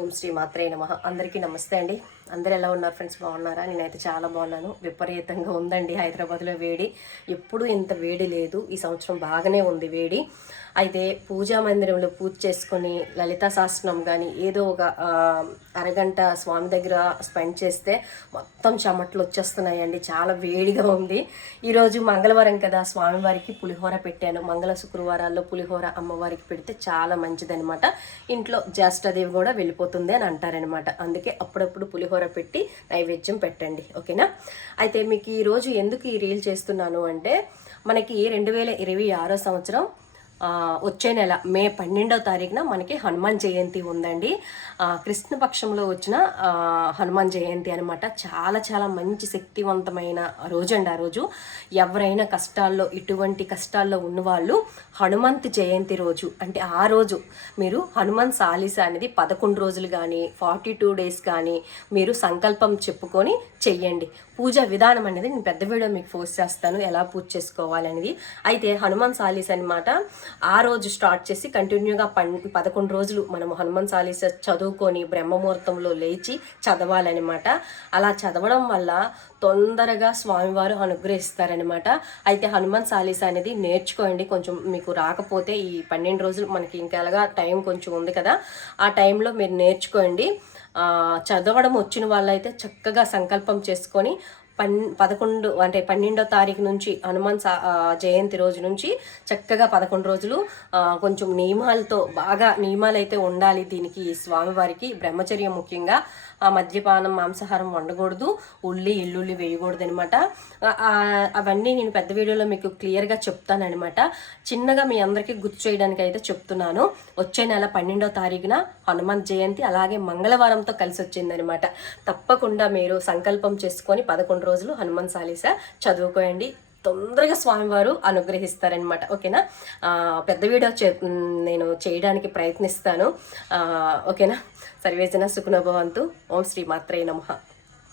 ఓం శ్రీ మాత్రే నమః. అందరికీ నమస్తే అండి. అందరు ఎలా ఉన్నారు ఫ్రెండ్స్? బాగున్నారా? నేనైతే చాలా బాగున్నాను. విపరీతంగా ఉందండి హైదరాబాద్లో వేడి. ఎప్పుడు ఇంత వేడి లేదు. ఈ సంవత్సరం బాగానే ఉంది వేడి. అయితే పూజా మందిరంలో పూజ చేసుకొని లలితా సహస్రనామం కానీ ఏదో ఒక అరగంట స్వామి దగ్గర స్పెండ్ చేస్తే మొత్తం చెమట్లు వచ్చేస్తున్నాయండి. చాలా వేడిగా ఉంది. ఈరోజు మంగళవారం కదా, స్వామివారికి పులిహోర పెట్టాను. మంగళ శుక్రవారాల్లో పులిహోర అమ్మవారికి పెడితే చాలా మంచిదనమాట. ఇంట్లో జ్యేష్ఠదేవి కూడా వెళ్ళిపోతుంది అని అంటారనమాట. అందుకే అప్పుడప్పుడు పులిహోర పెట్టి నైవేద్యం పెట్టండి, ఓకేనా? అయితే మీకు ఈరోజు ఎందుకు ఈ రీల్ చేస్తున్నాను అంటే, మనకి 2026 సంవత్సరం వచ్చే నెల మే 12వ తారీఖున మనకి హనుమాన్ జయంతి ఉందండి. కృష్ణపక్షంలో వచ్చిన హనుమాన్ జయంతి అనమాట. చాలా చాలా మంచి శక్తివంతమైన రోజు అండి. ఆ రోజు ఎవరైనా కష్టాల్లో, ఇటువంటి కష్టాల్లో ఉన్నవాళ్ళు హనుమంత్ జయంతి రోజు అంటే ఆ రోజు మీరు హనుమాన్ చాలీసా అనేది 11 రోజులు కానీ 42 డేస్ కానీ మీరు సంకల్పం చెప్పుకొని చెయ్యండి. పూజ విధానం అనేది నేను పెద్ద వీడియో మీకు పోస్ట్ చేస్తాను, ఎలా పూజ చేసుకోవాలనేది. అయితే హనుమాన్ చాలీసా అనమాట ఆ రోజు స్టార్ట్ చేసి కంటిన్యూగా 11 రోజులు మనం హనుమాన్ చాలీసా చదువుకొని బ్రహ్మముహూర్తంలో లేచి చదవాలన్నమాట. అలా చదవడం వల్ల తొందరగా స్వామివారు అనుగ్రహిస్తారనమాట. అయితే హనుమాన్ చాలీసా అనేది నేర్చుకోండి. కొంచెం మీకు రాకపోతే ఈ 12 రోజులు మనకి ఇంకెలాగా టైం కొంచెం ఉంది కదా, ఆ టైంలో మీరు నేర్చుకోండి. చదవడం వచ్చిన వాళ్ళైతే చక్కగా సంకల్పం చేసుకొని 11 అంటే 12వ తారీఖు నుంచి హనుమాన్ జయంతి రోజు నుంచి చక్కగా 11 రోజులు కొంచెం నియమాలతో, బాగా నియమాలు అయితే ఉండాలి దీనికి. స్వామివారికి బ్రహ్మచర్యం ముఖ్యంగా, మద్యపానం మాంసాహారం వండకూడదు, ఎల్లుల్లి వేయకూడదు అనమాట. అవన్నీ నేను పెద్ద వీడియోలో మీకు క్లియర్గా చెప్తానమాట. చిన్నగా మీ అందరికీ గుర్తు చేయడానికి అయితే చెప్తున్నాను. వచ్చే నెల 12వ తారీఖున హనుమాన్ జయంతి, అలాగే మంగళవారంతో కలిసి వచ్చిందనమాట. తప్పకుండా మీరు సంకల్పం చేసుకొని 11 రోజులు హనుమాన్ చాలీసా చదువుకోండి. తొందరగా స్వామివారు అనుగ్రహిస్తారనమాట, ఓకేనా? పెద్ద వీడియో నేను చేయడానికి ప్రయత్నిస్తాను, ఓకేనా? సర్వేజన సుఖనో భవంతు. ఓం శ్రీ మాత్రే నమః.